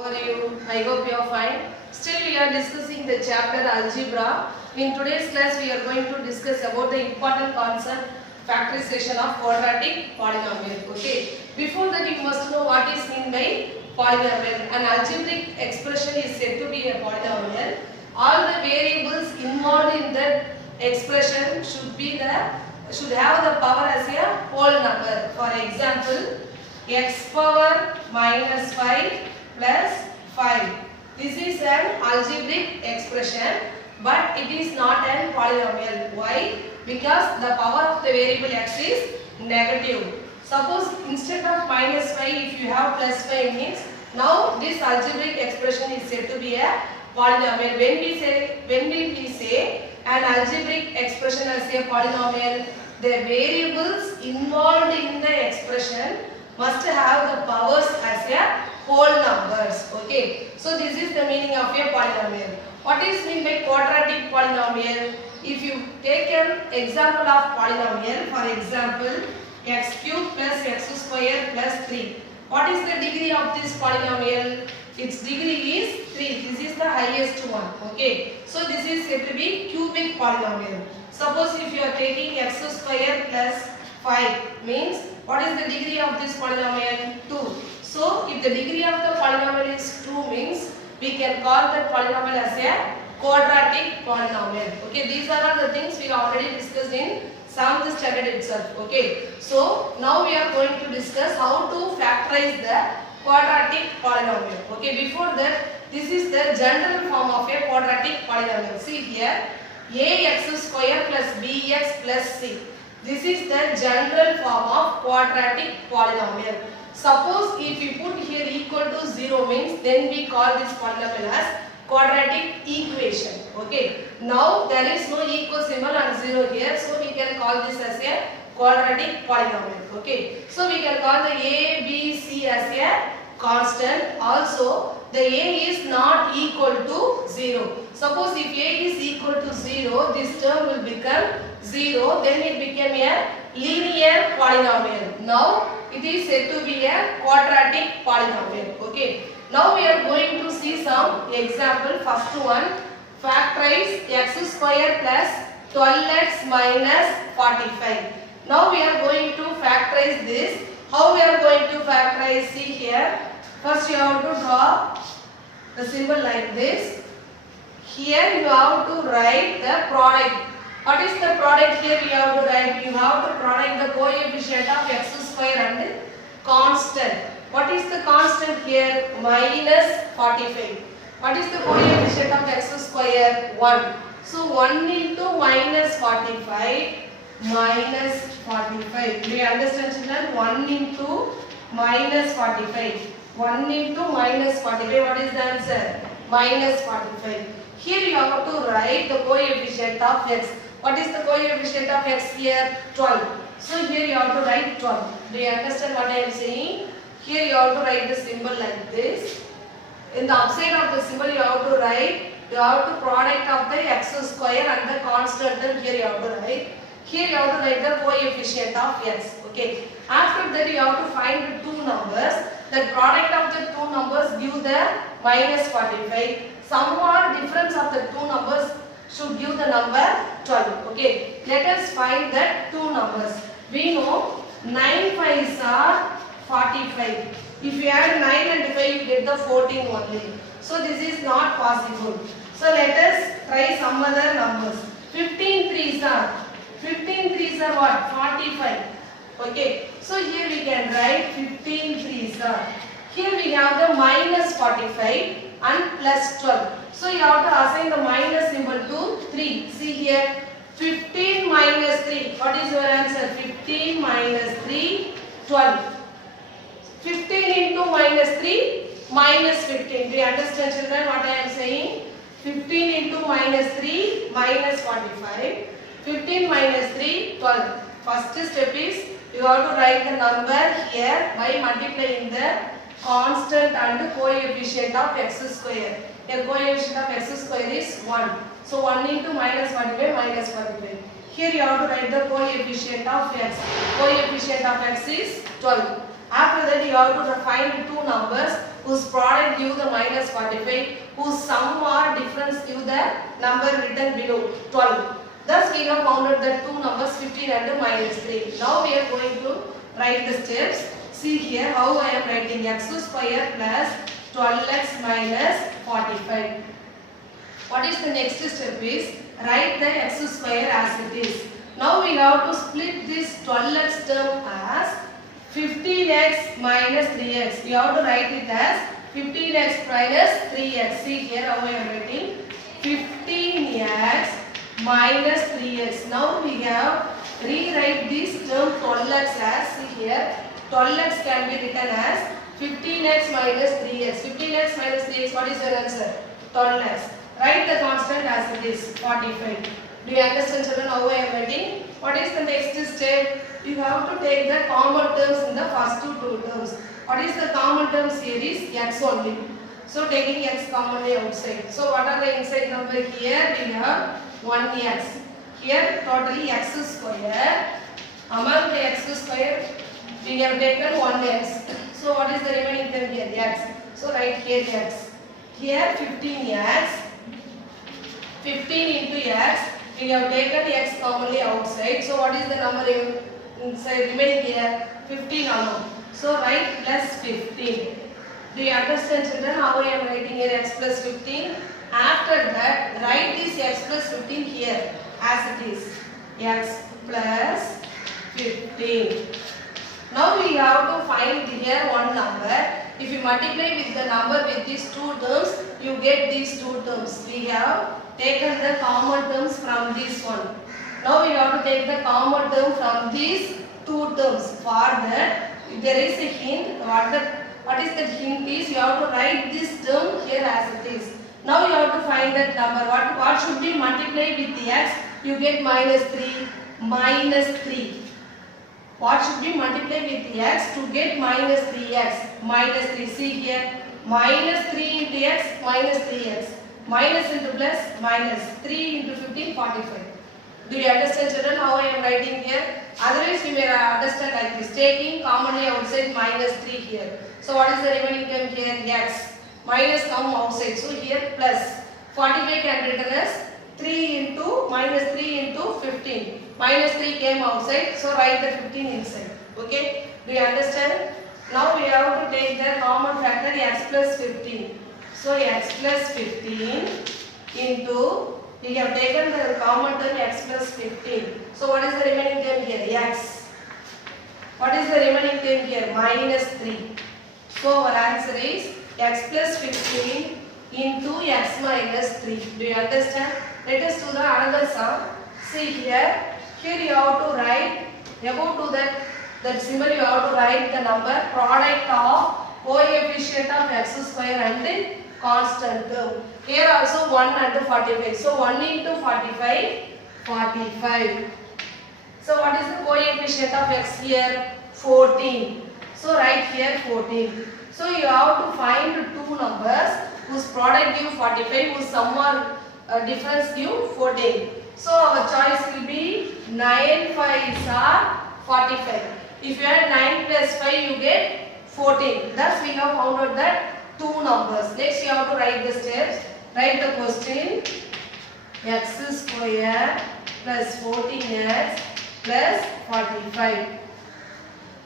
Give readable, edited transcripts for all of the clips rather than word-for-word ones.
How are you? I hope you are fine. Still we are discussing the chapter Algebra. In today's class we are going to discuss about the important concept factorization of quadratic polynomial. Okay. Before that you must know what is meant by polynomial. An algebraic expression is said to be a polynomial. All the variables involved in that expression should have the power as a whole number. For example, x power minus 5 plus 5. This is an algebraic expression, but it is not a polynomial. Why? Because the power of the variable x is negative. Suppose instead of minus 5, if you have plus 5 means, now this algebraic expression is said to be a polynomial. When will we say an algebraic expression as a polynomial? The variables involved in the expression must have the powers as a whole numbers. Okay. So this is the meaning of a polynomial. What is meant by quadratic polynomial? If you take an example of polynomial, for example, x cube plus x square plus 3. What is the degree of this polynomial? Its degree is 3. This is the highest one. Okay. So this is said to be cubic polynomial. Suppose if you are taking x square plus 5 means what is the degree of this polynomial? 2. So if the degree of the polynomial is 2 means we can call that polynomial as a quadratic polynomial. Okay, these are all the things we already discussed in 7th standard itself. Okay, so now we are going to discuss how to factorize the quadratic polynomial. Okay, before that, this is the general form of a quadratic polynomial. See here, ax square plus bx plus c. This is the general form of quadratic polynomial. Suppose if you put here equal to 0 means then we call this polynomial as quadratic equation. Okay. Now there is no equal symbol and 0 here, so we can call this as a quadratic polynomial. Okay. So we can call the a, b, c as a constant. Also the a is not equal to 0. Suppose if a is equal to 0, this term will become 0, then it became a linear polynomial. Now it is said to be a quadratic polynomial. Okay. Now we are going to see some example. First one, factorize x square plus 12x minus 45. Now we are going to factorize this. How we are going to factorize? See here. First you have to draw the symbol like this. Here you have to write the product. What is the product here? You have to write. You have to product the coefficient of x square and constant. What is the constant here? Minus 45. What is the coefficient of x square? 1. So 1 into minus 45 minus 45. Do you understand, children? 1 into minus 45. 1 into minus 45. What is the answer? Minus 45. Here you have to write the coefficient of x. What is the coefficient of x here? 12. So here you have to write 12. Do you understand what I am saying? Here you have to write the symbol like this. In the upside of the symbol you have to write, you have to product of the x square and the constant term here you have to write. Here you have to write the coefficient of x. Okay. After that you have to find the two numbers. The product of the two numbers give the minus 45. Sum or difference of the two numbers should give the number 12. Okay. Let us find the two numbers. We know 9 5s are 45. If you add 9 and 5 you get the 14 only. So this is not possible. So let us try some other numbers. 15 3s are what? 45. Okay. So here we can write 15 3s are. Here we have the minus 45 and plus 12. So you have to assign the minus symbol to 3. See here. 15 minus 3. What is your answer? 15 minus 3, 12. 15 into minus 3, minus 15. Do you understand, children, what I am saying? 15 into minus 3, minus 45. 15 minus 3, 12. First step is you have to write the number here by multiplying the constant and coefficient of x square. Here coefficient of x square is 1. So 1 into minus 45 minus 45. Here you have to write the coefficient of x. Coefficient of x is 12. After that you have to find two numbers. whose product give the minus 45, whose sum or difference give the number written below 12. Thus we have found out the two numbers 15 and minus 3. Now we are going to write the steps. See here how I am writing x square plus 12x minus 45. What is the next step is write the x square as it is. Now we have to split this 12x term as 15x minus 3x. We have to write it as 15x minus 3x. See here how I am writing 15x minus 3x. Now we have rewrite this term 12x as, see here, 12x can be written as 15x minus 3x. 15x minus 3x, what is your answer? 12x. Write the constant as it is, 45. Do you understand, children, how I am writing? What is the next step? You have to take the common terms in the first two terms. What is the common terms here is x only. So taking x commonly outside. So what are the inside number here? We have 1x. Here totally x square. Among the x square we have taken 1x. So what is the remaining term here? X. So write here x. Here 15x. 15 into x. We have taken x commonly outside. So what is the number inside remaining here? 15 amount. So write plus 15. Do you understand, children, how I am writing here x plus 15? After that, write this x plus 15 here as it is. X plus 15. Now we have to find here one number. If you multiply with the number with these two terms, you get these two terms. We have taken the common terms from this one. Now we have to take the common term from these two terms. For that, there is a hint. What is that hint is? You have to write this term here as it is. Now you have to find that number. What should be multiplied with the x? You get minus 3. Minus 3. What should be multiplied with the x to get minus 3x? Minus 3. See here. Minus 3 into x minus 3x. Minus into plus minus 3 into 15, 45. Do you understand, children, how I am writing here? Otherwise you may understand like this. Taking commonly outside minus 3 here. So what is the remaining term here? X. Minus come outside. So here plus 45 can be written as 3 into minus 3 into 15. Minus 3 came outside. So write the 15 inside. Okay. Do you understand? Now we have to take the common factor x plus 15. So x plus 15 into, we have taken the common term x plus 15. So what is the remaining term here? X. What is the remaining term here? Minus 3. So our answer is x plus 15 into x minus 3. Do you understand? Let us do the another sum. See here. Here you have to write, above to that symbol you have to write the number product of coefficient of x square and constant term. Here also 1 and 45. So 1 into 45, 45. So what is the coefficient of x here? 14. So write here 14. So you have to find two numbers whose product give 45, whose sum or difference give 14. So our choice will be 9 5s are 45. If you add 9 plus 5, you get 14. Thus we have found out that two numbers. Next you have to write the steps. Write the question. X square plus 14x plus 45.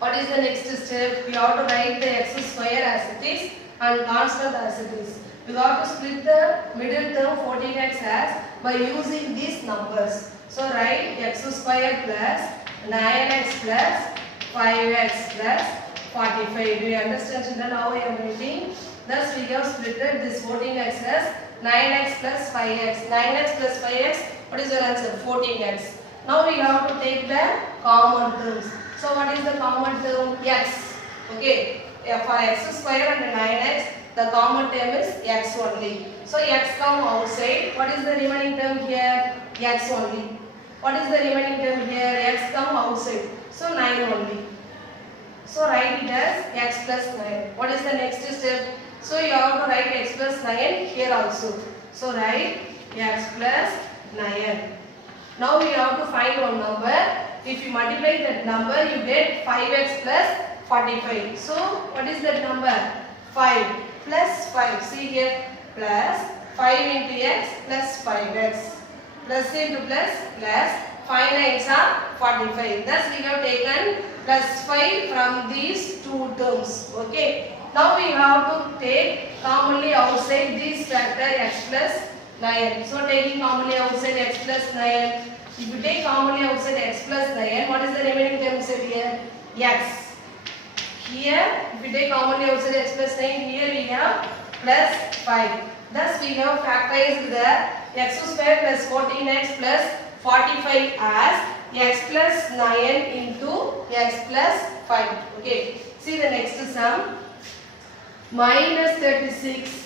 What is the next step? We have to write the x square as it is and constant as it is. We have to split the middle term 14x as by using these numbers. So write x square plus 9x plus 5x plus 45. Do you understand, children, how I am writing? Thus we have split this 14x as 9x plus 5x. 9x plus 5x, what is your answer? 14x. Now we have to take the common terms. So what is the common term? X. Okay. For x square and 9x, the common term is x only. So x come outside. What is the remaining term here? X only. What is the remaining term here? X come outside. So 9 only. So write it as x plus 9. What is the next step? So you have to write x plus 9 here also. So write x plus 9. Now we have to find one number. If you multiply that number, you get 5x plus 45. So what is that number? 5. plus 5. See here, plus 5 into x plus 5x. Plus into plus plus 5 nines are 45. Thus we have taken plus 5 from these two terms. Okay. Now we have to take commonly outside this factor x plus 9. So taking commonly outside x plus 9. If you take commonly outside x plus 9, what is the remaining term here? X. Here, if we take commonly outside x plus 9, here we have plus 5. Thus we have factorized the x square plus 14x plus 45 as x plus 9 into x plus 5. Okay. See the next sum. Minus 36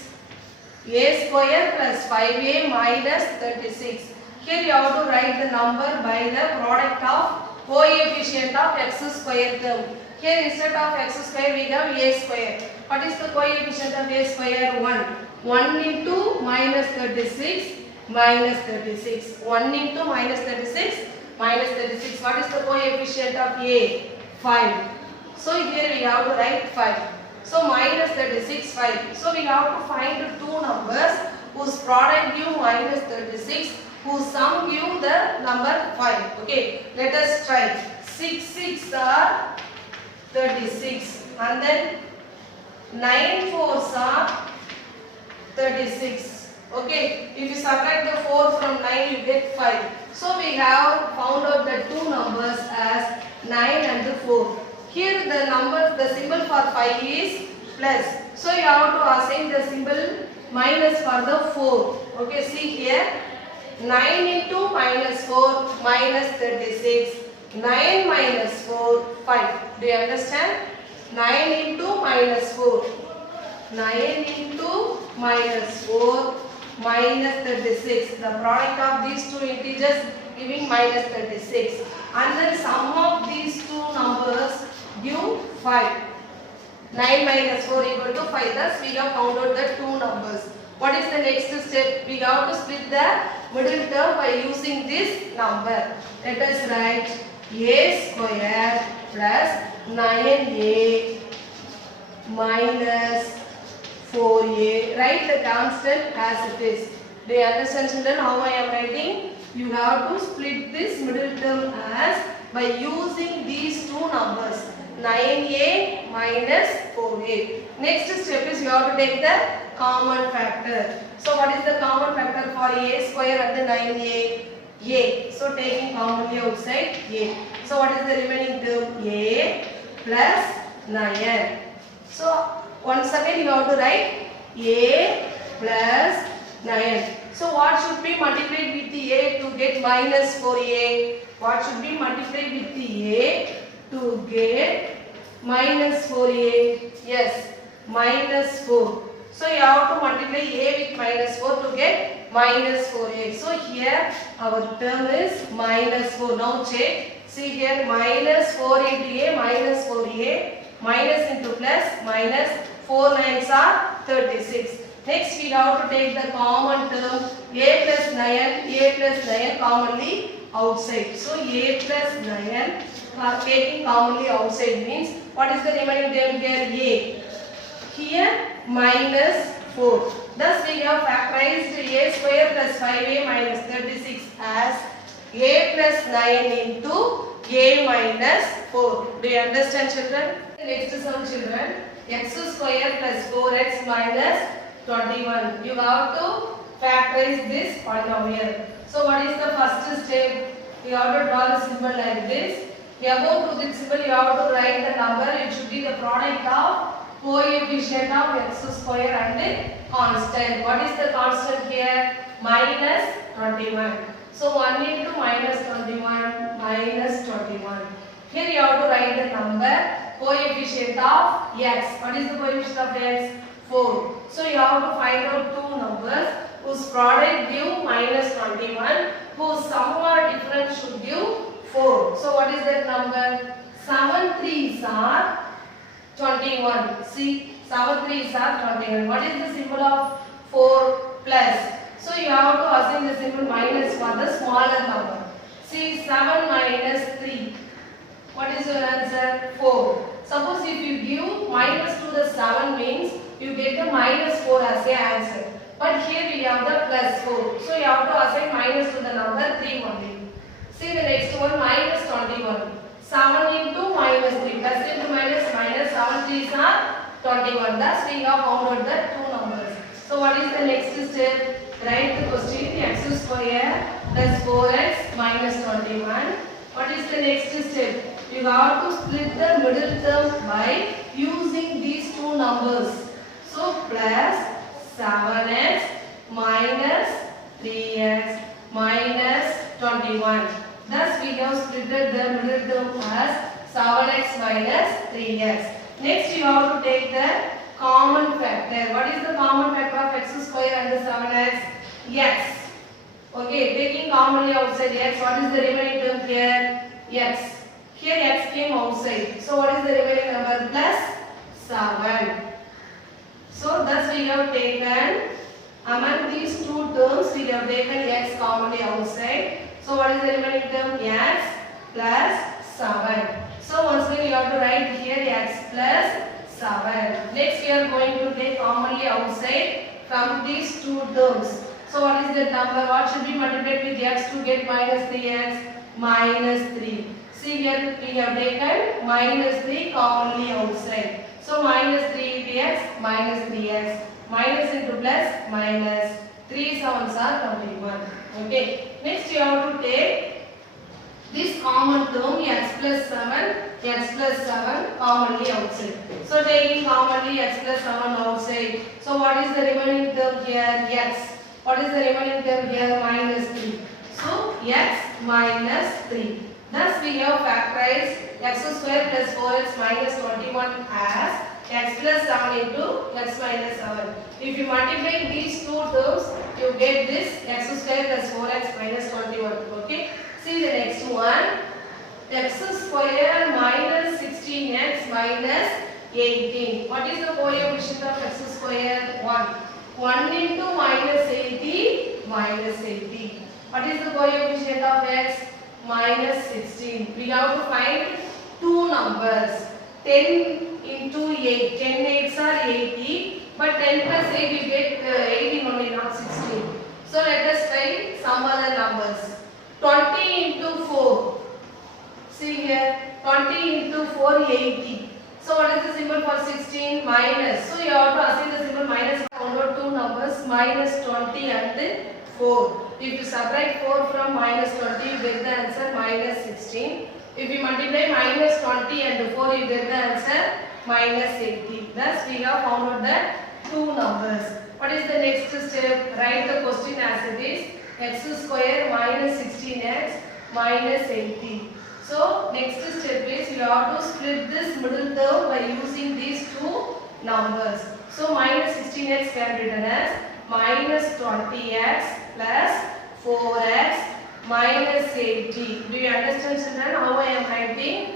a square plus 5a minus 36. Here you have to write the number by the product of coefficient of x square term. Here instead of x square we have a square. What is the coefficient of a square? 1. 1 into minus 36 minus 36. 1 into minus 36 minus 36. What is the coefficient of a? 5. So here we have to write 5. So minus 36, 5. So we have to find two numbers whose product give minus 36, whose sum give the number 5. Okay, let us try. 6, 6 are 36 and then 9 4s are 36. Okay, if you subtract the 4 from 9 you get 5. So we have found out the two numbers as 9 and 4. Here the number, the symbol for 5 is plus. So you have to assign the symbol minus for the 4. Okay, see here. 9 into minus 4 minus 36. 9 minus 4, 5. Do you understand? 9 into minus 4. 9 into minus 4 minus 36. The product of these two integers giving minus 36. And then sum of these two numbers give 5. 9 minus 4 equal to 5. Thus we have found out the two numbers. What is the next step? We have to split the middle term by using this number. Let us write a square plus 9a minus 4a. Write the constant as it is. Do you understand, children, how I am writing? You have to split this middle term as by using these two numbers. 9a minus 4a. Next step is you have to take the common factor. So what is the common factor for a square and the 9a? A. So taking commonly outside a. So what is the remaining term? A plus 9. So once again you have to write a plus 9. So what should be multiplied with the a to get minus 4a? What should be multiplied with the a to get minus 4a? Yes, minus 4. So you have to multiply a with minus 4 to get minus 4a. So here our term is minus 4. Now check. See here, minus 4 into a minus 4a minus into plus minus 4 nines are 36. Next we have to take the common term a plus 9 commonly outside. So a plus 9 taking commonly outside means what is the remaining term here? A. Here minus 4. Thus we have factorized a square plus 5a minus 36 as a plus 9 into a minus 4. Do you understand, children? Next sum, children. X square plus 4x minus 21. You have to factorize this polynomial. So what is the first step? You have to draw the symbol like this. Above to this symbol you have to write the number. It should be the product of coefficient of x square and constant. What is the constant here? Minus 21. So 1 into minus 21 minus 21. Here you have to write the number coefficient of x. What is the coefficient of x? 4. So you have to find out two numbers whose product give minus 21, whose sum or difference should give 4. So what is that number? 7 3s are 21. See, 7 3s are 21. What is the symbol of 4 plus? So you have to assign the symbol minus for the smaller number. See, 7 minus 3. What is your answer? 4. Suppose if you give minus to the 7 means you get the minus 4 as a answer. But here we have the plus 4. So you have to assign minus to the number 3 only. See the next one, minus 21. 7 into minus 3. Plus into minus minus 7 3s are 21. Thus we have found out the two numbers. So what is the next step? Write the question x square plus 4x minus 21. What is the next step? You have to split the middle term by using these two numbers. So plus 7x minus 3x minus 21. Thus we have split the middle term as 7x minus 3x. Next you have to take the common factor. What is the common factor of x square and 7x? X. Okay, taking commonly outside x, what is the remaining term here? X. Here x came outside. So what is the remaining number? Plus 7. So thus we have taken, among these two terms, we have taken x commonly outside. So what is the remaining term? X plus 7. So once again you have to write here x plus 7. Next we are going to take commonly outside from these two terms. So what is the number? What should be multiplied with x to get minus 3x? Minus 3. See here we have taken minus 3 commonly outside. So minus 3 into x minus 3x. Minus into plus minus. 3 sevens are 21. Okay. Next you have to take this common term x plus 7 commonly outside. So taking commonly x plus 7 outside. So what is the remaining term here? X. What is the remaining term here? Minus 3. So x minus 3. Thus we have factorized x square plus 4x minus 21 as x plus 7 into x minus 7. If you multiply these two terms, you get this x square plus 4x minus 21. Okay. See the next one. X square minus 16x minus 18. What is the coefficient of x square? 1. 1 into minus 80 minus 80. What is the coefficient of x? Minus 16. We have to find two numbers. 10 into 8. 10 8s are 80. But 10 plus 8 we get 18 only, not 16. So let us try some other numbers. 20 into 4. See here. 20 into 4 80. So what is the symbol for 16? Minus. So you have to assign the symbol minus. Found out two numbers, minus 20 and 4. If you subtract 4 from minus 20, you get the answer minus 16. If you multiply minus 20 and 4, you get the answer minus 80. Thus we have found out the two numbers. What is the next step? Write the question as it is. X square minus 16x minus 80. So next step is you have to split this middle term by using these two numbers. So minus 16x can be written as minus 20x plus 4x minus 80. Do you understand, children, how I am writing?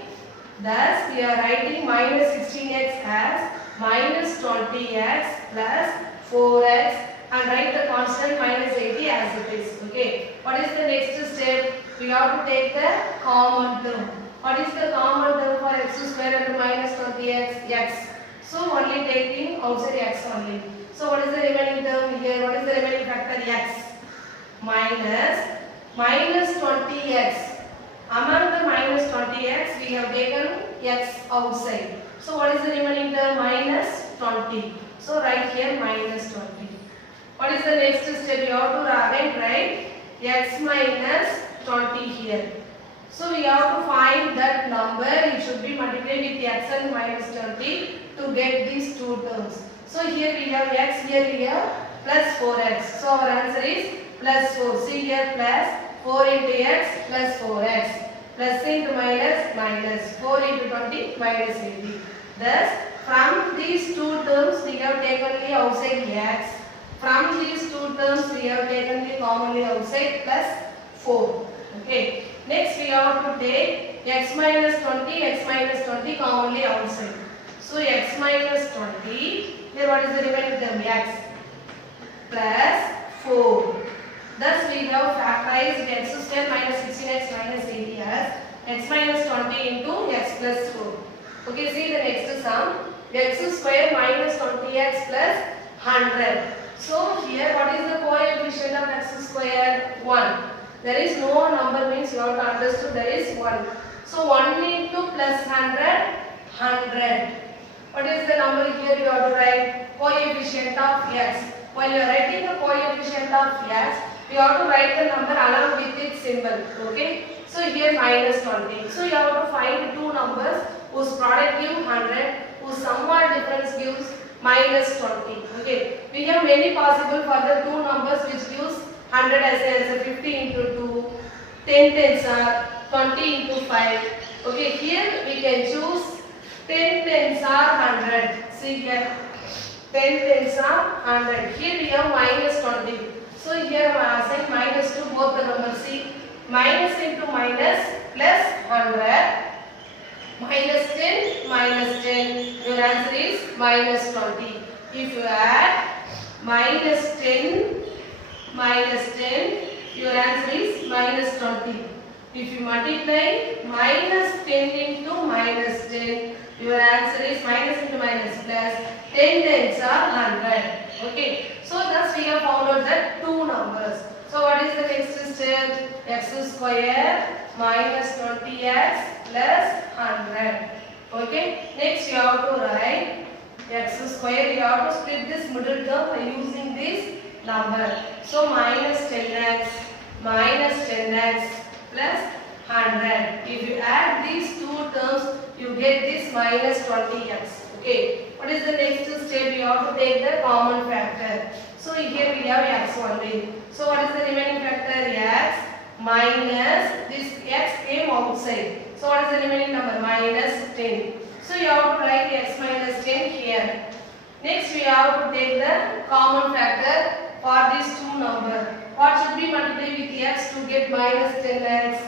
Thus we are writing minus 16x as minus 20x plus 4x and write the constant minus 80 as it is. Okay. What is the next step? We have to take the common term. What is the common term for x square and minus 20x? X. So only taking outside x only. So what is the remaining term here? What is the remaining factor? X minus 20x. Among the minus 20x we have taken x outside. So what is the remaining term? Minus 20. So write here minus 20. What is the next step? You have to again write x minus 20 here. So we have to find that number. It should be multiplied with x and minus 20 to get these two terms. So here we have x, here we have plus 4x. So our answer is plus 4. See here plus 4 into x plus 4x. Plus into minus minus 4 into 20 minus 80. Thus from these two terms we have taken the outside x. From these two terms we have taken the commonly outside plus 4. Okay. Next we have to take x minus 20 commonly outside. So x minus 20. Here what is the remaining term? X plus 4. Thus we have factorized x square minus 16x minus 80 as x minus 20 into x plus 4. Okay, see the next sum. x square minus 20x plus 100. So here what is the coefficient of x square? 1. There is no number means you have to understood there is 1. So 1 into plus 100, 100. What is the number here you have to write? Coefficient of x. While you are writing the coefficient of x, you have to write the number along with its symbol. Okay. So here minus 20. So you have to find two numbers whose product gives 100, whose sum or difference gives minus 20. Okay. We have many possible further two numbers which gives 100 as answer. 50 into 2, 10 tens are 20 into 5. Okay. Here we can choose 10 tens are 100. See here. 10 tens are 100. Here we have minus 20. So here I assign minus to both the numbers. See. Minus into minus plus 100 minus 10 minus 10, your answer is minus 20. If you add minus 10 minus 10, your answer is minus 20. If you multiply minus 10 into minus 10, your answer is minus into minus plus 10 tens are 100. Okay, so thus we have found out that two numbers. So what is the next step? X square minus 20x plus 100. Okay. Next you have to write x square. You have to split this middle term by using this number. So minus 10x plus 100. If you add these two terms, you get this minus 20x. Okay. What is the next step? You have to take the common factor. So here we have x only. So what is the remaining factor? X minus this x came outside. So what is the remaining number? Minus 10. So you have to write x minus 10 here. Next we have to take the common factor for these two numbers. What should be multiplied with x to get minus 10x?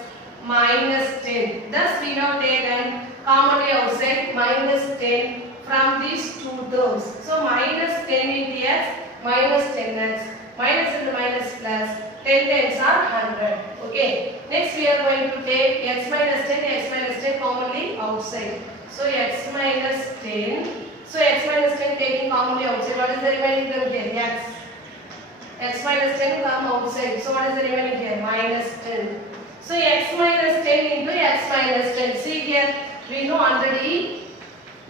Minus 10. Thus we have taken commonly outside minus 10 from these two terms. So minus 10 into x minus 10x. Minus into minus plus 10 tens are 100. Okay. Next we are going to take x minus 10 commonly outside. So x minus 10. So x minus 10 taking commonly outside. What is the remaining term here? X. X minus 10 come outside. So what is the remaining here? Minus 10. So x minus 10 into x minus 10. See here we know already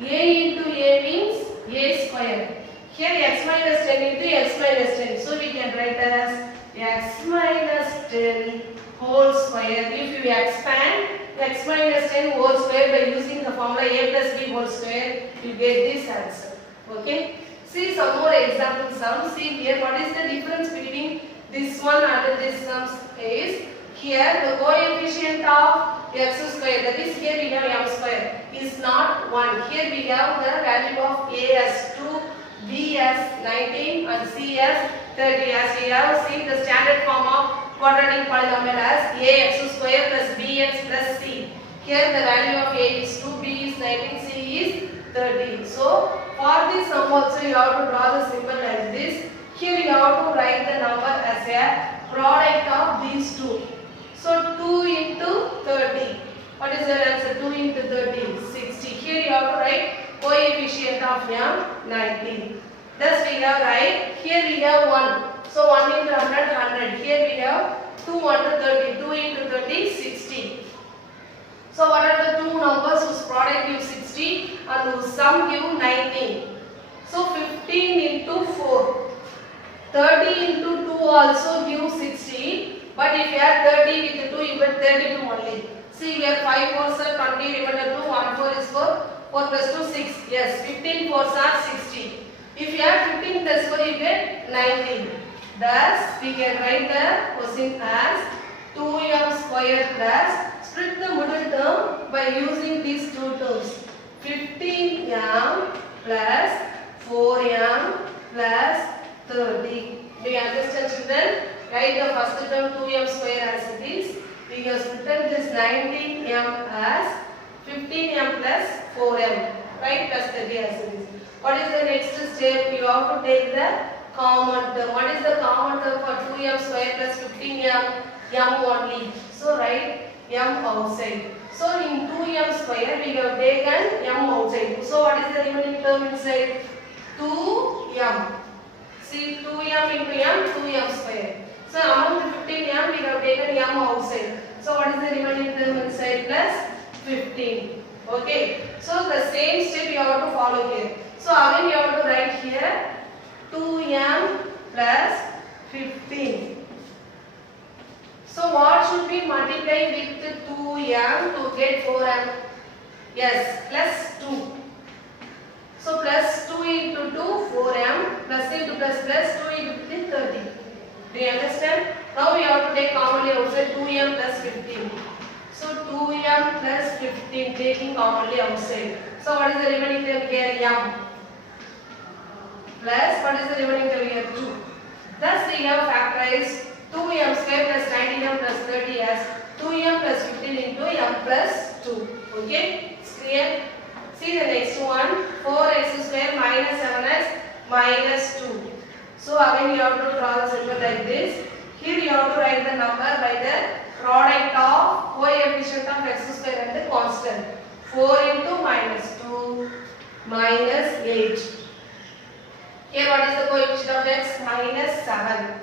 a into a means a square. Here x minus 10 into x minus 10. So we can write as x minus 10 whole square. If you expand x minus 10 whole square by using the formula a plus b whole square, you get this answer. Okay. See some more example sums. See here what is the difference between this one and this sums is here the coefficient of x square, that is here we have m square, is not 1. Here we have the value of a as 2, b as 19 and c as 30. As we have seen the standard form of quadratic polynomial as ax square plus bx plus c. Here the value of a is 2, b is 19, c is 30. So for this sum also you have to draw the symbol like this. Here you have to write the number as a product of these two. So 2 into 30. What is the answer? 2 into 30, 60. Here you have to write coefficient of m 19. Thus we have write, here we have 1. So 1 into 100, 100. Here we have 2 into 30. 2 into 30, 60. So what are the two numbers whose product gives 60 and whose sum give 19? So 15 into 4. 30 into 2 also gives 60. But if you add 30 with 2, you get 32 only. See here 5 4s are 20, remember 2, 1 4 is 4, 4 plus 2 6. Yes, 15 4s are 60. If you add 15 plus 4, you get 19. Thus, we can write the question as 2m square plus, split the middle term by using these two terms. 15m plus 4m plus 30. Do you understand, children? Write the first term 2m square as it is. We have split this 19m as 15m plus 4m. Right, plus 30 as it is. What is the next step? You have to take the common term. What is the common term for 2m square plus 15m? M only. So write m outside. So in 2m square we have taken m outside. So what is the remaining term inside? 2m. See 2m into m, 2m square. So among the 15m we have taken m outside. So what is the remaining term inside? Plus 15. Okay. So the same step you have to follow here. So again you have to write here 2m plus 15. So what should we multiply with 2m to get 4m? Yes, plus 2. So plus 2 into 2, 4m, plus into plus 2 into 15, 30. Do you understand? Now we have to take commonly outside 2m plus 15. So 2m plus 15 taking commonly outside. So what is the remaining term here? M. Plus what is the remaining term here? 2. Thus we have factorized 2m square plus 19m plus 30 as 2m plus 15 into m plus 2. Okay? It's clear? See the next one. 4x square minus 7x minus 2. So again you have to draw the symbol like this. Here you have to write the number by the product of coefficient of x square and the constant. 4 into minus 2 minus 8. Here what is the coefficient of x? Minus 7.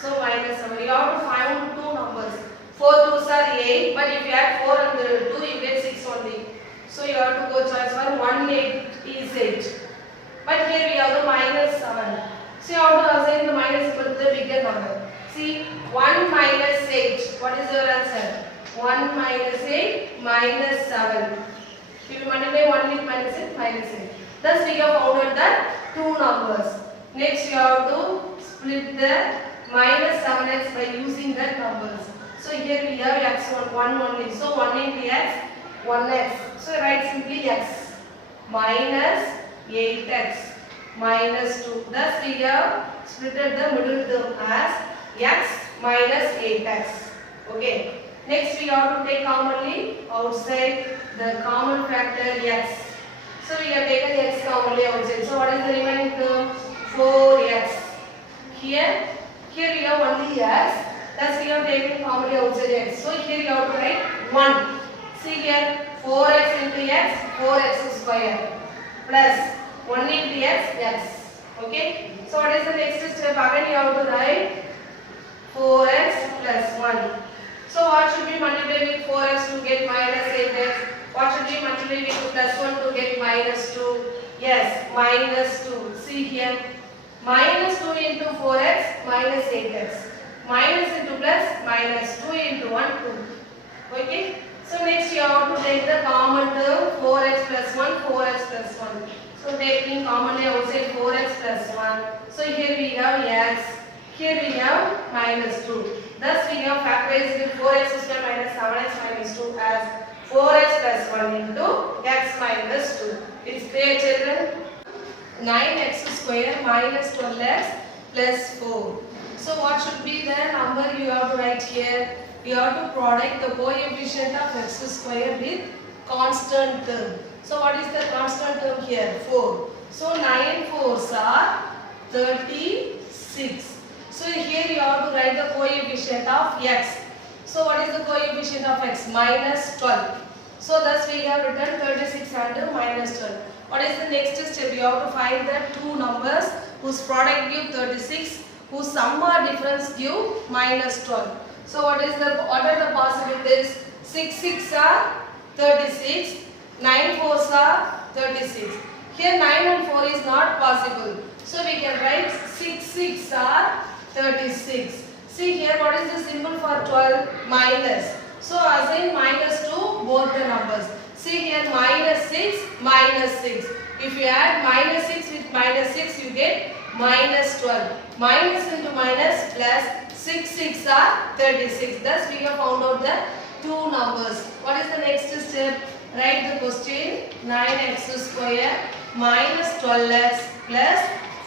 So minus 7. You have to find two numbers. 4 2s are 8, but if you add 4 and 2 you get 6 only. So you have to go choice for 1 8 is 8. But here we have the minus 7. So you have to assign the minus equal to the bigger number. See 1 minus 8. What is your answer? 1 minus 8 minus 7. If you multiply 1 with minus 8, minus 8. Thus we have found out the two numbers. Next you have to split the minus 7x by using that numbers. So here we have x1 1 only. So 1 into x 1x. So write simply x minus 8x minus 2. Thus we have splitted the middle term as x minus 8x. Okay. Next we have to take commonly outside the common factor x. So we have taken x commonly outside. So what is the remaining term? 4x. Here we have only x. Thus we have taken commonly outside x. So here you have to write 1. See here 4x into x, 4x square plus 1 into x, x. Okay. So what is the next step? Again you have to write 4x plus 1. So what should we multiply with 4x to get minus 8x? What should we multiply with plus 1 to get minus 2? Yes, minus 2. See here. Minus 2 into 4x minus 8x. Minus into plus minus 2 into 1, 2. Okay. So next you have to take the common term 4x plus 1, 4x plus 1. So taking commonly outside 4x plus 1. So here we have x. Here we have minus 2. Thus we have factorized with 4x square minus 7x minus 2 as 4x plus 1 into x minus 2. It's clear, children? 9x square minus 12x plus 4. So what should be the number you have to write here? You have to product the coefficient of x square with constant term. So what is the constant term here? 4. So 9 4s are 36. So here you have to write the coefficient of x. So what is the coefficient of x? Minus 12. So thus we have written 36 and minus 12. What is the next step? You have to find the two numbers whose product give 36, whose sum or difference give minus 12. So what are the possibilities? 6 6 are 36, 9 4s are 36. Here 9 and 4 is not possible. So we can write 6 6 are 36. See here what is the symbol for 12? Minus. So assign minus to both the numbers. See here minus 6, minus 6. If you add minus 6 with minus 6 you get minus 12. Minus into minus plus 6 6 are 36. Thus we have found out the two numbers. What is the next step? Write the question 9x square minus 12x plus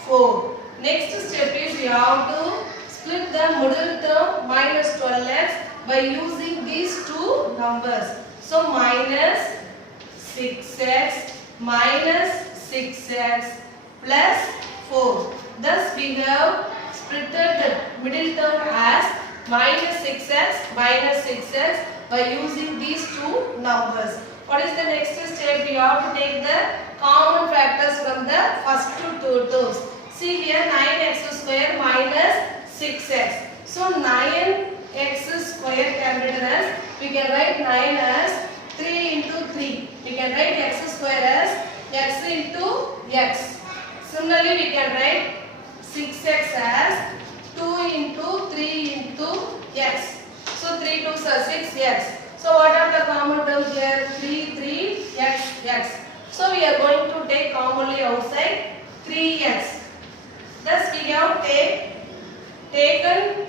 4. Next step is you have to split the middle term minus 12x by using these two numbers. So minus 6x minus 6x plus 4. Thus we have splitted the middle term as minus 6x by using these two numbers. What is the next step? We have to take the common factors from the first two terms. See here 9x square minus 6x. So 9x square can be written as, we can write 9 as 3 into 3. We can write x square as x into x. Similarly, we can write 6x as 2 into 3 into x. So 3 2s are 6x. So what are the common terms here? 3 x. So we are going to take commonly outside 3x. Thus we have taken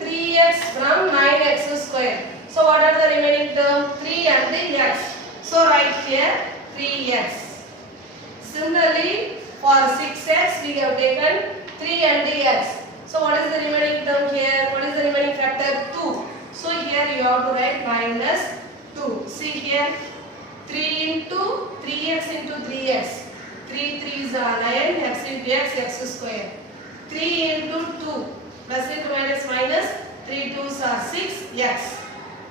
3x from 9x square. So what are the remaining terms? 3 and the x. So write here 3x. Similarly, for 6x we have taken 3 and the x. So what is the remaining term here? What is the remaining factor? 2. So here you have to write minus 2. See here 3 into 3x into 3x. 3 3s are 9, x into x square. 3 into 2 plus into minus 3 2s are 6x.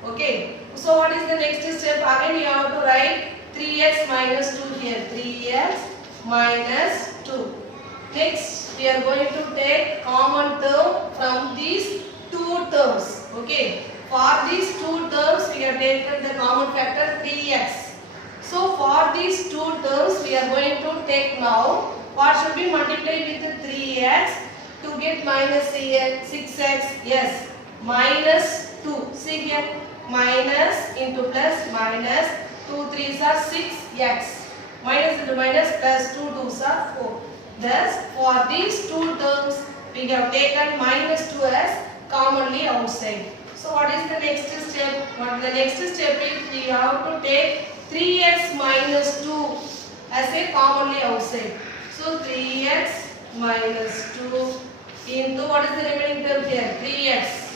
Okay. So what is the next step? Again you have to write 3x minus 2 here. 3x minus 2. Next we are going to take common term from these two terms. Okay. For these two terms we have taken the common factor 3x. So for these two terms we are going to take now what should be multiplied with 3x to get minus 6x. Yes, minus 2. See here, minus into plus minus 2 3s are 6x. Minus into minus plus 2 2s are 4. Thus for these two terms we have taken minus 2 as commonly outside. So what is the next step? The next step is we have to take 3x minus 2 as a commonly outside. So 3x minus 2 into what is the remaining term here? 3x.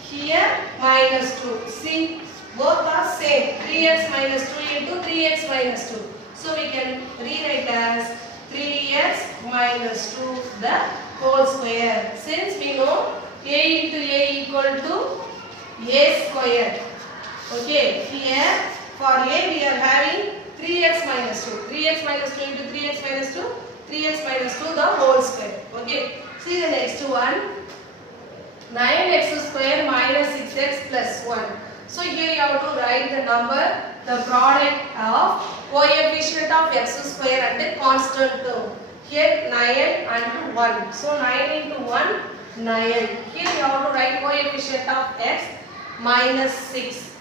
Here minus 2. See, both are same. 3x minus 2 into 3x minus 2. So we can rewrite as 3x minus 2 the whole square. Since we know a into a equal to a square. Okay, here for a we are having 3x minus 2. 3x minus 2 into 3x minus 2. 3x minus 2 the whole square. Okay, see the next one. 9x square minus 6x plus 1. So here you have to write the number, the product of coefficient of x square and the constant term. Here 9 and 1. So 9 into 1, 9. Here you have to write coefficient of x minus 6.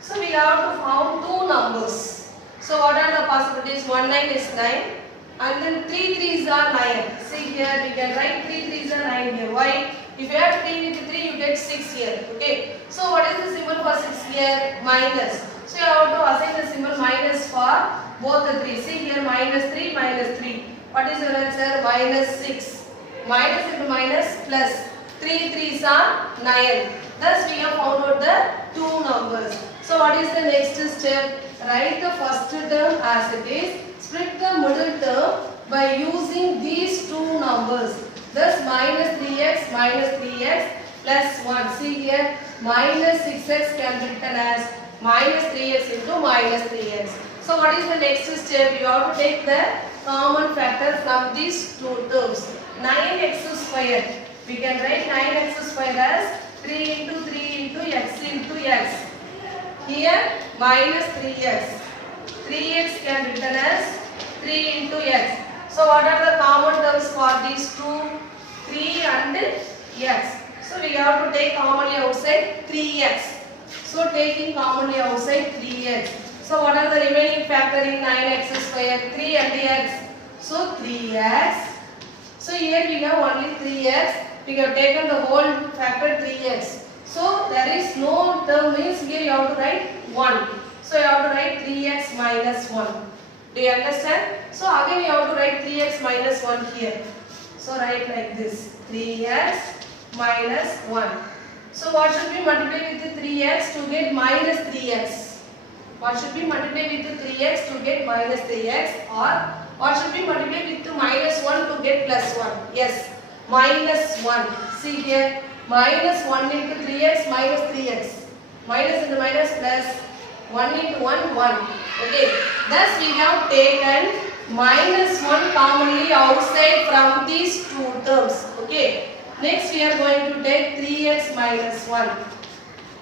So we have to found two numbers. So what are the possibilities? 1 9 is 9 and then 3 3s are 9. See here we can write 3 3s are 9 here. Why? If you have 3 with 3 you get 6 here. Okay. So what is the symbol for 6 here? Minus. So you have to assign the symbol minus for both the 3. See here minus 3 minus 3. What is your answer? Minus 6. Minus into minus plus 3 3s are 9. Thus we have found out the two numbers. So what is the next step? Write the first term as it is. Split the middle term by using these two numbers. Thus minus 3x plus 1. See here minus 6x can be written as minus 3x into minus 3x. So what is the next step? You have to take the common factor from these two terms. 9x square. We can write 9x square as 3 into 3 into x into x. Here minus 3x. 3x can be written as 3 into x. So what are the common terms for these two? 3 and x. So we have to take commonly outside 3x. So taking commonly outside 3x. So what are the remaining factor in 9x square? 3 and x. So 3x. So here we have only 3x. We have taken the whole factor 3x. So there is no term, means here you have to write 1. So you have to write 3x minus 1. Do you understand? So again you have to write 3x minus 1 here. So write like this, 3x minus 1. So what should be multiplied with 3x to get minus 3x? What should be multiplied with 3x to get minus 3x, or what should be multiplied with minus 1 to get plus 1? Yes, minus 1. See here, minus 1 into 3x minus 3x. minus into minus plus 1 into 1 1. Okay, thus we have taken minus 1 commonly outside from these two terms. Okay, next we are going to take 3x minus 1.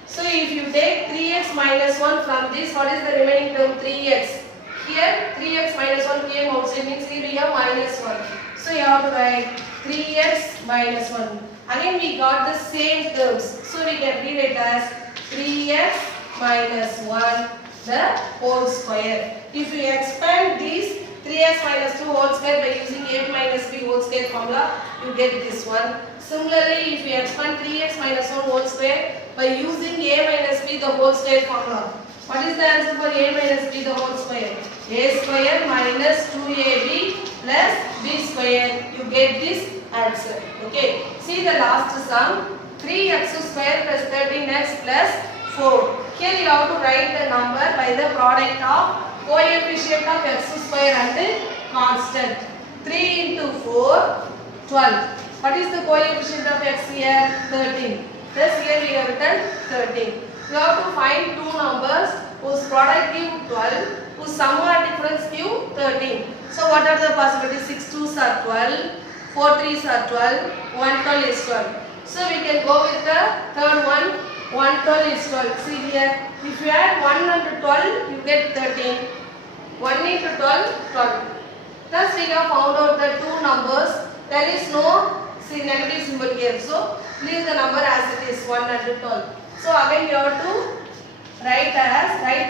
So if you take 3x minus 1 from this, what is the remaining term? 3x. Here 3x minus 1 came outside, means here we have minus 1. So you have to write 3x minus 1. Again we got the same terms. So we can read it as 3x minus 1 the whole square. If you expand these 3x minus 2 whole square by using 8 minus b whole square formula, you get this one. Similarly, if you expand 3x minus 1 whole square by using a minus b the whole square formula, what is the answer for a minus b the whole square? A square minus 2ab plus b square. You get this answer. Okay. See the last sum. 3x square plus 13x plus 4. Here you have to write the number by the product of coefficient of x square and constant. 3 into 4, 12. What is the coefficient of x here? 13. Thus here we have written 13. You have to find two numbers whose product give 12, whose sum or difference give 13. So what are the possibilities? 6 2s are 12, 4 3s are 12, 1 12 is 12. So we can go with the third one. 1 12 is 12. See here, if you add 1 and 12, you get 13. 1 into 12, 12. Thus we have found out the two numbers. There is no negative symbol here. So leave the number as it is, 1 and 12. So again you have to write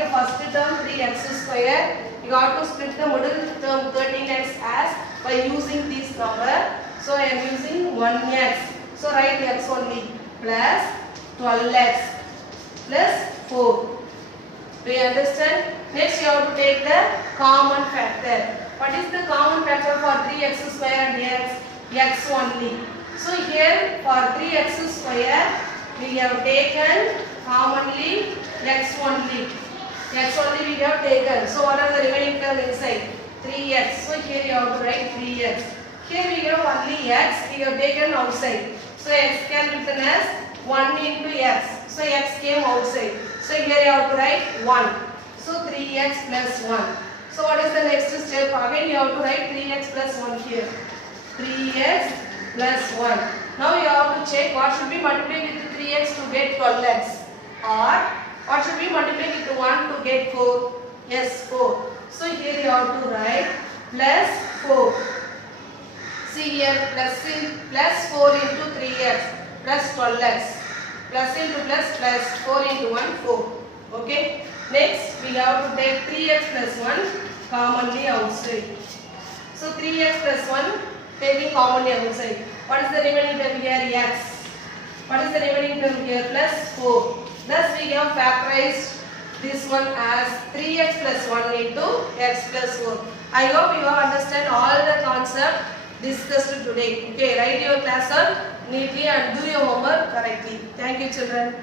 the first term 3x square. You have to split the middle term 13x as by using this number. So I am using 1x. So write x only plus 12x plus 4. Do you understand? Next you have to take the common factor. What is the common factor for 3x square and x? X only. So here for 3x square we have taken commonly x only. X only we have taken. So what are the remaining term inside? 3x. So here you have to write 3x. Here we have only x. We have taken outside. So x can be written as 1 into x. So x came outside. So here you have to write 1. So 3x plus 1. So what is the next step? Again you have to write 3x plus 1 here. 3x plus 1. Now you have to check what should be multiplied with 3x to get 12x. Or what should be multiplied with 1 to get 4? Yes, 4. So here you have to write plus 4. See here, plus 4 into 3x plus 12x. Plus into plus 4 into 1, 4. Okay. Next we have to take 3x plus 1 commonly outside. So 3x plus 1 taking commonly outside. What is the remaining term here? X. What is the remaining term here? Plus 4. Thus we have factorized this one as 3x plus 1 into x plus 4. I hope you have understand all the concept discussed today. Okay, write your class up neatly and do your homework correctly. Thank you children.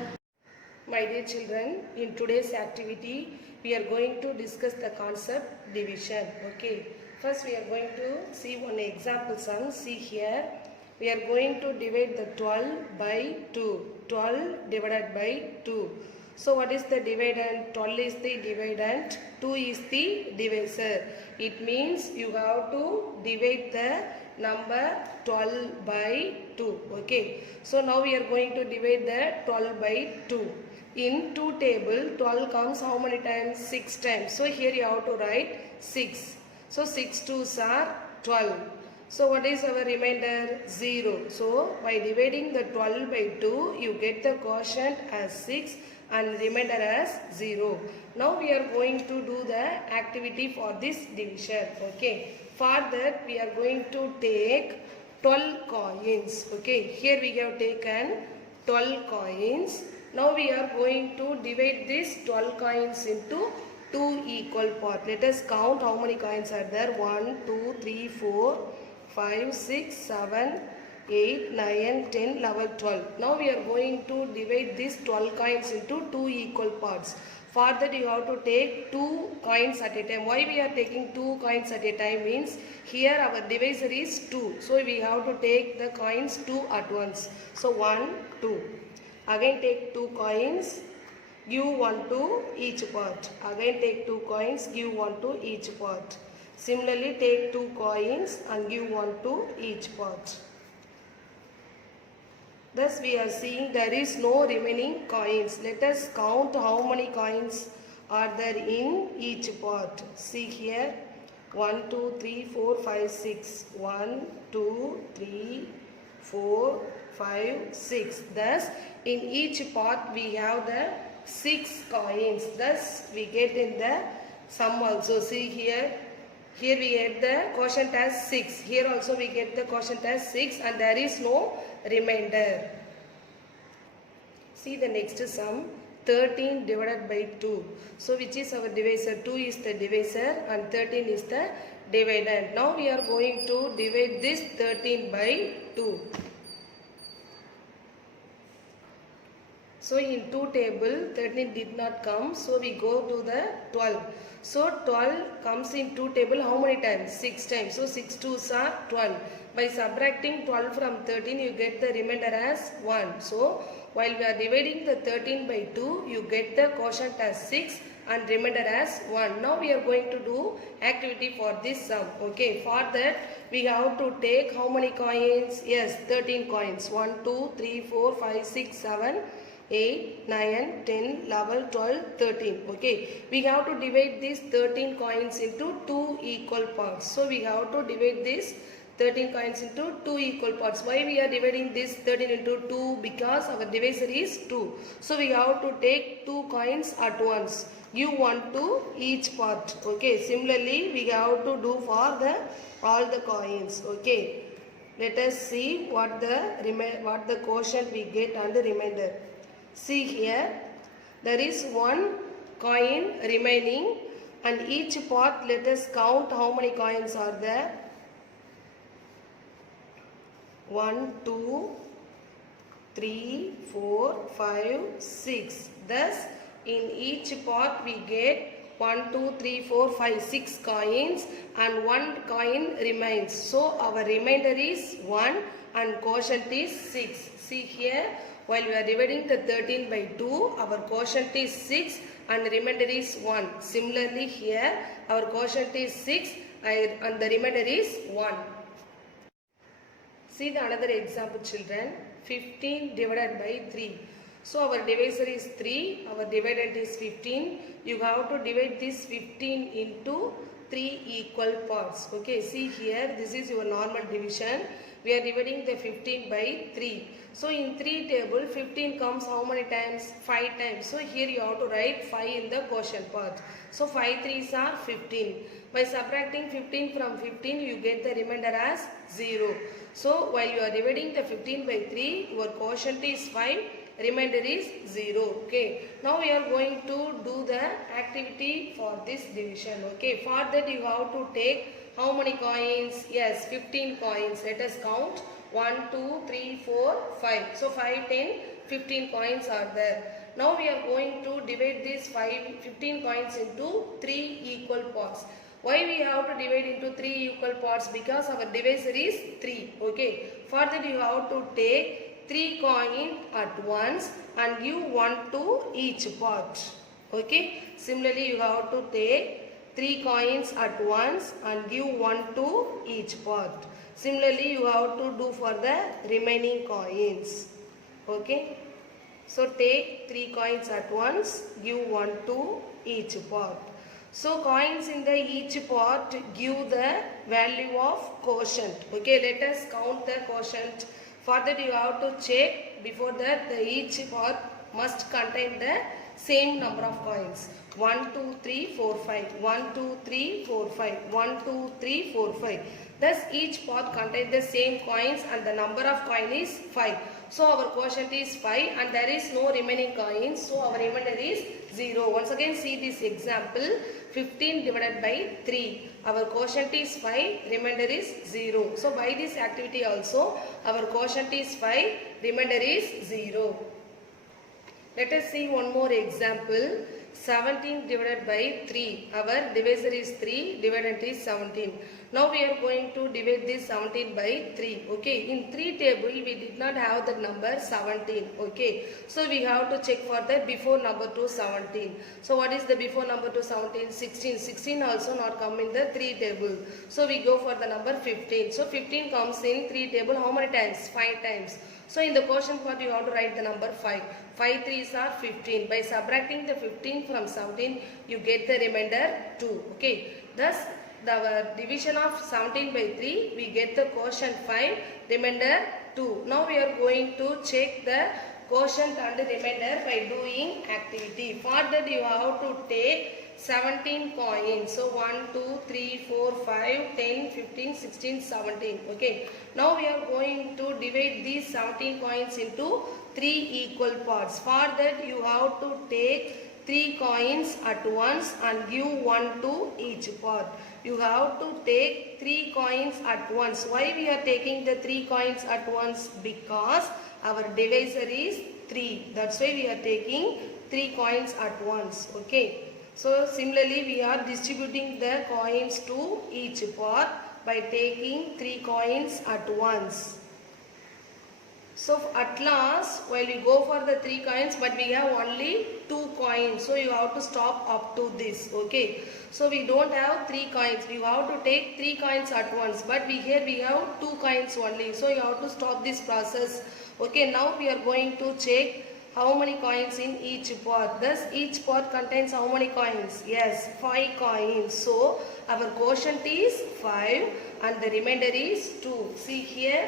My dear children, in today's activity we are going to discuss the concept division. Okay, first we are going to see one example sum. See here, we are going to divide the 12 by 2. 12 divided by 2. So what is the dividend? 12 is the dividend, 2 is the divisor. It means you have to divide the number 12 by 2. Okay, so now we are going to divide the 12 by 2. In 2 table 12 comes how many times? 6 times. So here you have to write 6. So 6 2s are 12. So what is our remainder? 0. So by dividing the 12 by 2 you get the quotient as 6 and remainder as 0. Now we are going to do the activity for this division. Okay, for that we are going to take 12 coins. Okay, here we have taken 12 coins. Now we are going to divide these 12 coins into 2 equal parts. Let us count how many coins are there. 1 2 3 4 5 6 7 8 9 10 11 12. Now we are going to divide these 12 coins into 2 equal parts. For that you have to take 2 coins at a time. Why we are taking 2 coins at a time means here our divisor is 2. So we have to take the coins 2 at once. So 1 2. Again take 2 coins. give 1 to each part. Again take 2 coins, give 1 to each part. Similarly take 2 coins and give 1 to each part. Thus we are seeing there is no remaining coins. Let us count how many coins are there in each part. See here, 1, 2, 3, 4, 5, 6. 1, 2, 3, 4, 5, 6. Thus in each part we have the 6 coins. Thus we get in the sum also. See here. Here we get the quotient as 6. Here also we get the quotient as 6 and there is no remainder. See the next sum, 13 divided by 2. So which is our divisor? 2 is the divisor and 13 is the dividend. Now we are going to divide this 13 by 2. So in 2 table 13 did not come, so we go to the 12. So 12 comes in 2 table how many times? 6 times. So 6 2s are 12. By subtracting 12 from 13 you get the remainder as 1. So while we are dividing the 13 by 2 you get the quotient as 6 and remainder as 1. Now we are going to do activity for this sum. Okay, for that we have to take how many coins? Yes, 13 coins. 1, 2, 3, 4, 5, 6, 7, 8, 9, 10, 11, 12, 13. Okay, we have to divide these 13 coins into 2 equal parts. So we have to divide this 13 coins into 2 equal parts. Why we are dividing this 13 into 2? Because our divisor is 2. So we have to take 2 coins at once. Give 1 to each part. Okay, similarly we have to do for the all the coins. Okay, let us see what the quotient we get and the remainder. See here, there is 1 coin remaining and each part let us count how many coins are there. 1, 2, 3, 4, 5, 6. Thus in each part we get 1, 2, 3, 4, 5, 6 coins and 1 coin remains. So our remainder is 1 and quotient is 6. See here, while we are dividing the 13 by 2, our quotient is 6 and remainder is 1. Similarly here, our quotient is 6 and the remainder is 1. See the another example children, 15 divided by 3. So our divisor is 3, our dividend is 15. You have to divide this 15 into 3 equal parts. Okay, see here, this is your normal division. We are dividing the 15 by 3. So in 3 table, 15 comes how many times? 5 times. So here you have to write 5 in the quotient part. So 5 3s are 15. By subtracting 15 from 15, you get the remainder as 0. So while you are dividing the 15 by 3, your quotient is 5, remainder is 0. Okay. Now we are going to do the activity for this division. Okay. For that you have to take how many coins? Yes, 15 coins. Let us count. 1, 2, 3, 4, 5. So 5, 10, 15 coins are there. Now we are going to divide these 15 coins into 3 equal parts. Why we have to divide into 3 equal parts? Because our divisor is 3. Okay. For that you have to take 3 coins at once and give 1 to each part. Okay. Similarly you have to take 3 coins at once and give 1 to each part. Similarly you have to do for the remaining coins. Okay. So take 3 coins at once, give 1 to each part. So coins in the each part give the value of quotient. Okay, let us count the quotient. For that you have to check before that the each part must contain the same number of coins. 1, 2, 3, 4, 5. 1, 2, 3, 4, 5. 1, 2, 3, 4, 5. Thus each part contains the same coins and the number of coin is 5. So our quotient is 5 and there is no remaining coins. So our remainder is 0. Once again see this example. 15 divided by 3. Our quotient is 5. Remainder is 0. So by this activity also our quotient is 5. Remainder is 0. Let us see one more example. 17 divided by 3. Our divisor is 3. Dividend is 17. Now we are going to divide this 17 by 3. Okay, in 3 table we did not have the number 17. Okay, so we have to check for the before number to 17. So what is the before number to 17? 16. 16 also not come in the 3 table. So we go for the number 15. So 15 comes in 3 table how many times? 5 times. So in the quotient part you have to write the number 5. 5 3s are 15. By subtracting the 15 from 17 you get the remainder 2. Okay, thus the division of 17 by 3 we get the quotient 5, remainder 2. Now we are going to check the quotient and the remainder by doing activity. For that you have to take 17 coins. So 1, 2, 3, 4, 5, 10, 15, 16, 17. Okay. Now we are going to divide these 17 coins into 3 equal parts. For that you have to take 3 coins at once and give 1 to each part. You have to take 3 coins at once. Why we are taking the 3 coins at once? Because our divisor is 3. That's why we are taking 3 coins at once. Okay. So similarly we are distributing the coins to each part by taking 3 coins at once. So at last while we go for the 3 coins but we have only 2 coins. So you have to stop up to this. Okay. So we don't have 3 coins. You have to take 3 coins at once. But here we have 2 coins only. So you have to stop this process. Okay. Now we are going to check how many coins in each pot. Thus each pot contains how many coins? Yes, 5 coins. So our quotient is 5 and the remainder is 2. See here,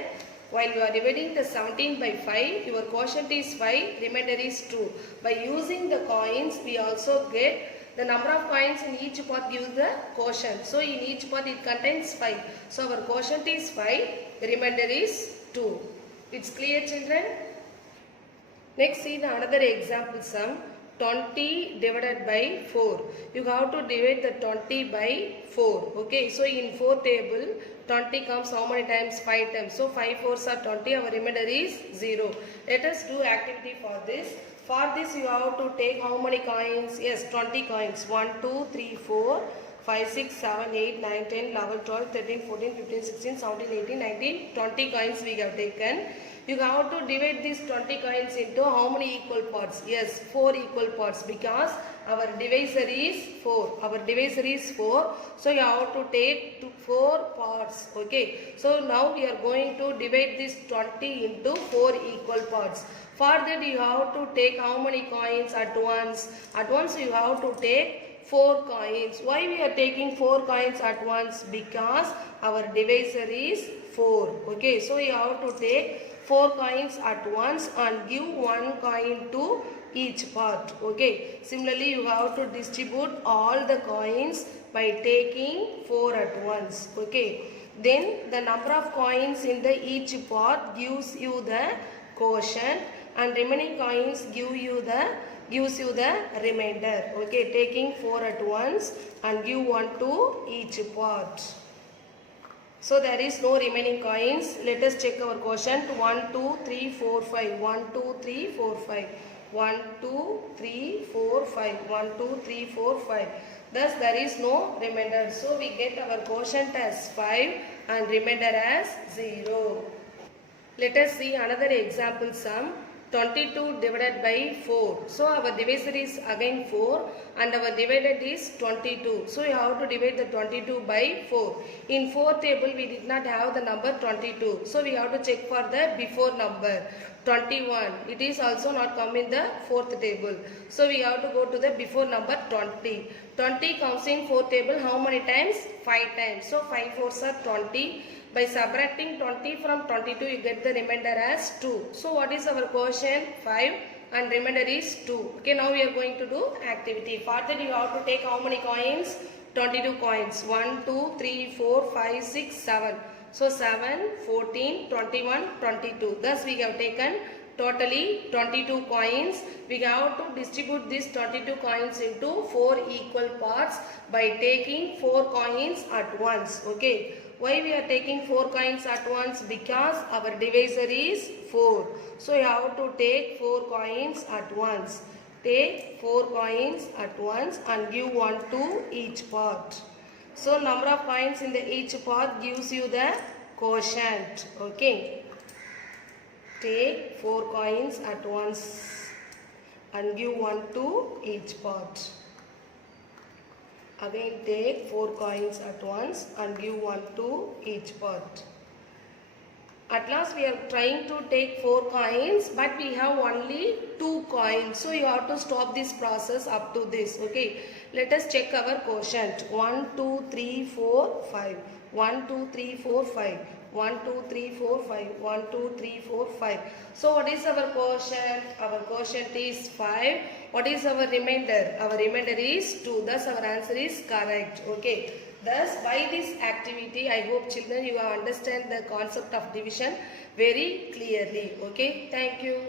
while you are dividing the 17 by 5, your quotient is 5, remainder is 2. By using the coins, we also get the number of coins in each pot gives the quotient. So in each pot it contains 5. So our quotient is 5, the remainder is 2. It's clear, children? Next, see the another example sum. 20 divided by 4. You have to divide the 20 by 4. Okay, so in 4 table, 20 comes how many times? 5 times. So 5 4s are 20, our remainder is 0. Let us do activity for this. For this you have to take how many coins? Yes, 20 coins. 1, 2, 3, 4, 5, 6, 7, 8, 9, 10, 11, 12, 13, 14, 15, 16, 17, 18, 19, 20 coins we have taken. You have to divide these 20 coins into how many equal parts? Yes, 4 equal parts because our divisor is 4. Our divisor is 4. So you have to take 4 parts. Okay. So now we are going to divide this 20 into 4 equal parts. For that you have to take how many coins at once? At once you have to take 4 coins. Why we are taking 4 coins at once? Because our divisor is 4. Okay. So you have to take 4 coins at once and give 1 coin to each part. Okay. Similarly, you have to distribute all the coins by taking 4 at once. Okay. Then the number of coins in the each part gives you the quotient and remaining coins gives you the remainder. Okay. Taking 4 at once and give 1 to each part. So there is no remaining coins. Let us check our quotient. 1, 2, 3, 4, 5. 1, 2, 3, 4, 5. 1, 2, 3, 4, 5. 1, 2, 3, 4, 5. Thus there is no remainder. So we get our quotient as 5 and remainder as 0. Let us see another example sum. 22 divided by 4. So our divisor is again 4 and our divided is 22. So you have to divide the 22 by 4. In 4 table we did not have the number 22. So we have to check for the before number 21. It is also not come in the 4th table. So we have to go to the before number 20. 20 comes in 4th table how many times? 5 times. So 5 4s are 20. By subtracting 20 from 22, you get the remainder as 2. So what is our quotient? 5 and remainder is 2. Okay, now we are going to do activity. For that you have to take how many coins? 22 coins. 1, 2, 3, 4, 5, 6, 7. So 7, 14, 21, 22. Thus we have taken totally 22 coins. We have to distribute these 22 coins into 4 equal parts by taking 4 coins at once. Okay. Why we are taking 4 coins at once? Because our divisor is 4. So you have to take 4 coins at once. Take 4 coins at once and give 1 to each part. So number of coins in the each pot gives you the quotient. Okay. Take 4 coins at once and give 1 to each pot. Again take 4 coins at once and give 1 to each pot. At last we are trying to take 4 coins, but we have only 2 coins. So you have to stop this process up to this. Okay. Let us check our quotient. 1, 2, 3, 4, 5. 1, 2, 3, 4, 5. 1, 2, 3, 4, 5. 1, 2, 3, 4, 5. So what is our quotient? Our quotient is 5. What is our remainder? Our remainder is 2. Thus our answer is correct. Okay. Thus, by this activity, I hope children you have understand the concept of division very clearly. Okay, thank you.